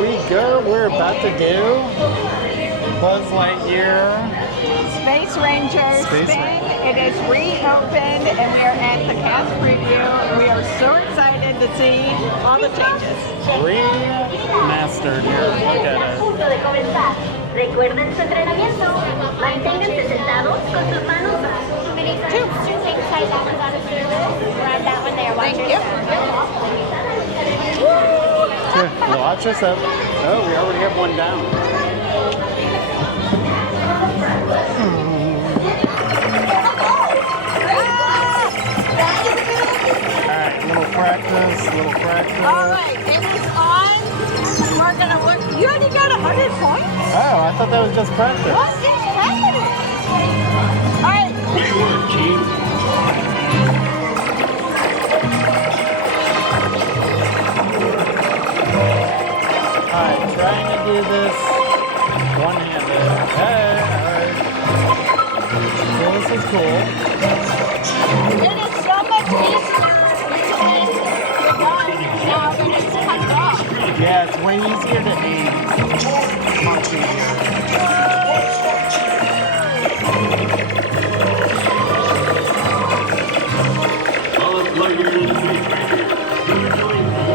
we go. We're about to do Buzz Lightyear Space Ranger Spin. It is reopened and we are at the cast preview. We are so excited to see all the changes. remastered here. Look at it. Recuerden su entrenamiento. Manténganse sentados con sus manos bajo. Two. Thank you. Watch us up. Oh, we already have one down. Alright, little practice. Alright, it is on. We're going to look. You already got 100 points? Oh, I thought that was just practice. What is happening? Alright. Good work, team. Alright, trying to do this one-handed. Hey, alright. Well, this is cool. It is so much easier between the guns now than it's cut off. Yeah, it's way easier to aim. Much easier.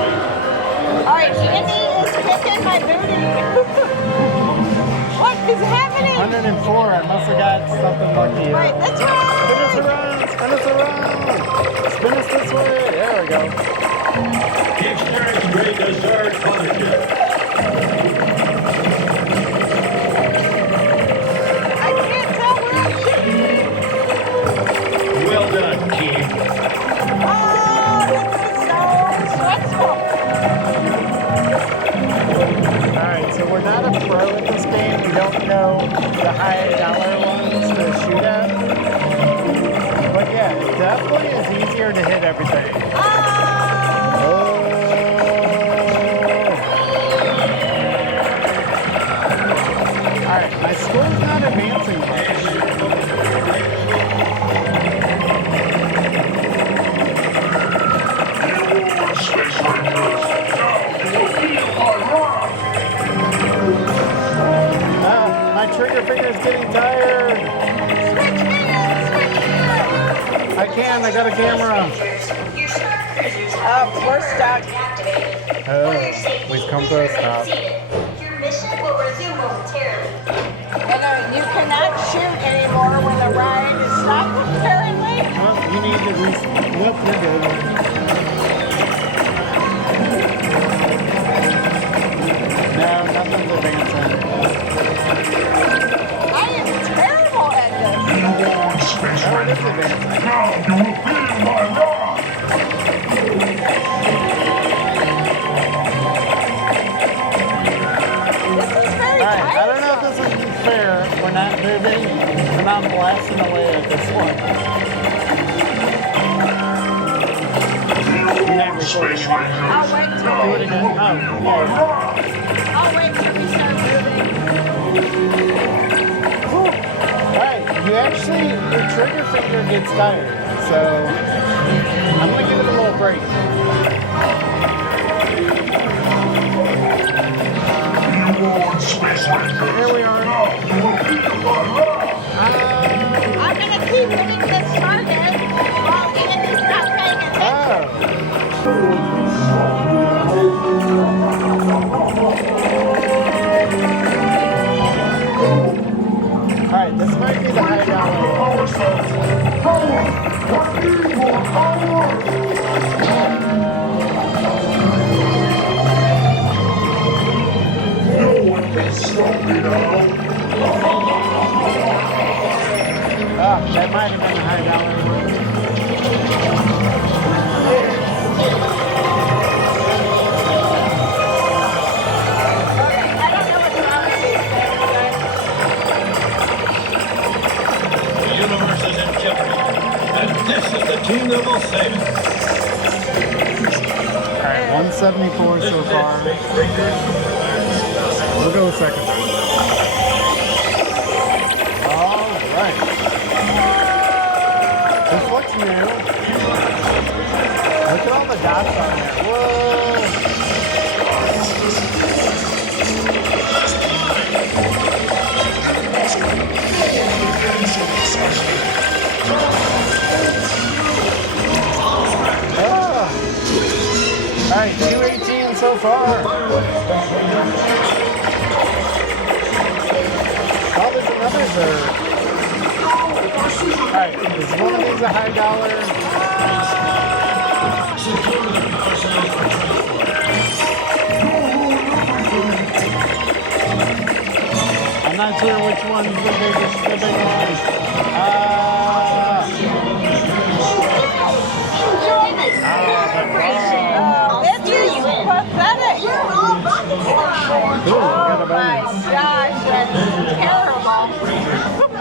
Alright, Andy is kicking my booty. What is happening? 104, I must have got something lucky. Right, that's Spin right. us around, spin us around. Spin us this way. There we go. The experience grade dessert partnership. I can't tell where I'm shooting. Well done, team. Oh, this is so stressful. Alright, so we're not a pro at this game. We don't know the high dollar ones to shoot at. But yeah, it definitely is easier to hit everything. Oh. Alright, my score's not advancing much. Space Rangers, now you will feel my wrath. My trigger finger's getting tired. I got a camera. Oh, we're stuck. Oh, we've come to a stop. Your mission will resume momentarily. You cannot shoot anymore when the ride is stopped, apparently. Well, you need to Nope, you're good. No, nothing's advancing. I am terrible at this. Space Oh, it is Rangers, advancing. now you will feel my wrath. This is very Alright, I don't know if tiresome. this is fair. We're not moving, and I'm blasting away at this one. Never Space Rangers, I'll wait till now we, you will feel my wrath. I'll wait till we start moving. Alright, your trigger finger gets tired, so I'm gonna give it a little break. Space Rangers, Here we are. now you will feel my wrath. I'm going to keep hitting this target while Andy's not paying attention. Alright, this might be the high dollar. No one can stop me now. That might have been the high dollar one. I don't know what's wrong with these things, but The universe is in jeopardy, and this is the team that will save it. Alright, 174 so far. We'll go second. Alright. This looks new. Look at all the dots on there. Whoa! right, 218 so far. All these others are. Alright, is one of these a high dollar? Secure the power cells for transport. I'm not sure which one's the big one. This is pathetic. Ooh, Oh got a my bonus. gosh, that's terrible.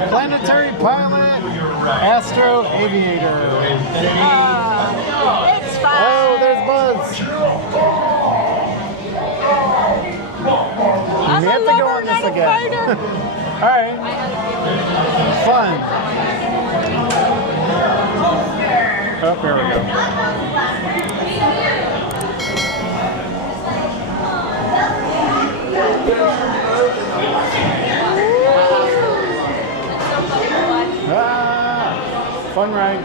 Planetary pilot, Astro Aviator. It's fine. Oh, there's Buzz. I'm We have a to go lover, on this not a again. fighter. Alright. Fun. Oh, here we go. Ah, fun ride.